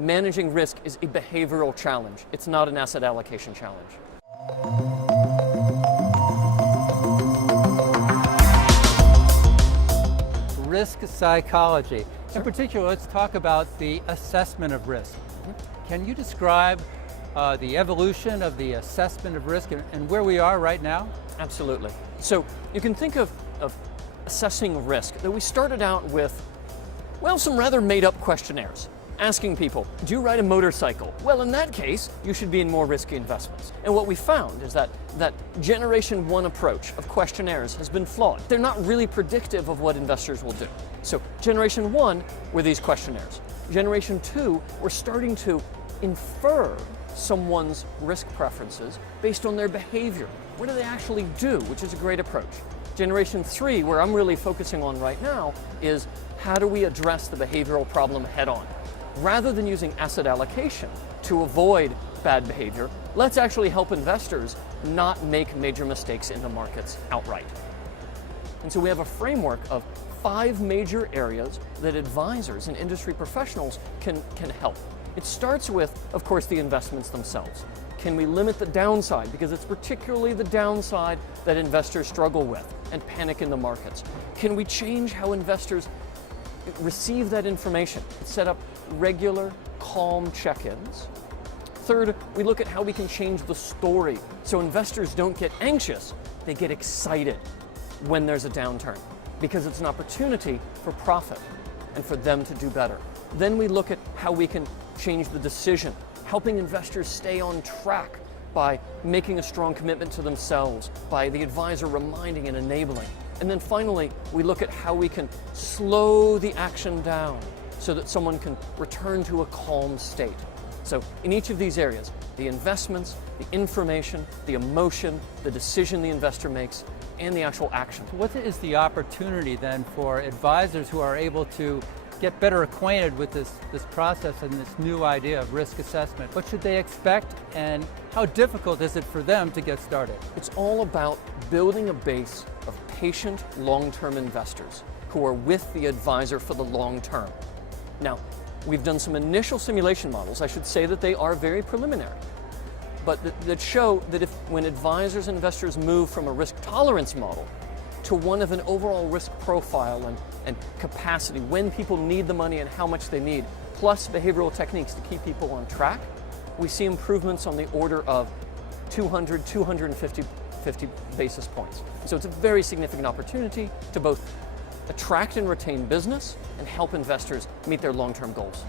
managing risk is a behavioral challenge. It's not an asset allocation challenge. Risk psychology. In particular, let's talk about the assessment of risk. Can you describe the evolution of the assessment of risk and where we are right now? Absolutely. So you can think of assessing risk that we started out with, well, some rather made-up questionnaires. Asking people, do you ride a motorcycle? Well, in that case, you should be in more risky investments. And what we found is that Generation 1 approach of questionnaires has been flawed. They're not really predictive of what investors will do. So Generation 1 were these questionnaires. Generation 2, we're starting to infer someone's risk preferences based on their behavior. What do they actually do, which is a great approach. Generation 3, where I'm really focusing on right now, is how do we address the behavioral problem head on? Rather than using asset allocation to avoid bad behavior, let's actually help investors not make major mistakes in the markets outright. And so we have a framework of 5 major areas that advisors and industry professionals can help. It starts with, of course, the investments themselves. Can we limit the downside? Because it's particularly the downside that investors struggle with and panic in the markets. Can we change how investors receive that information? Set up regular, calm check-ins. Third, we look at how we can change the story so investors don't get anxious, they get excited when there's a downturn, because it's an opportunity for profit and for them to do better. Then we look at how we can change the decision, helping investors stay on track by making a strong commitment to themselves, by the advisor reminding and enabling. And then finally, we look at how we can slow the action down so that someone can return to a calm state. So in each of these areas, the investments, the information, the emotion, the decision the investor makes, and the actual action. What is the opportunity then for advisors who are able to get better acquainted with this process and this new idea of risk assessment? What should they expect, and how difficult is it for them to get started? It's all about building a base of patient long-term investors who are with the advisor for the long term. Now, we've done some initial simulation models. I should say that they are very preliminary, but that show that when advisors and investors move from a risk tolerance model to one of an overall risk profile and capacity, when people need the money and how much they need, plus behavioral techniques to keep people on track, we see improvements on the order of 200, 250 basis points. So it's a very significant opportunity to both attract and retain business and help investors meet their long-term goals.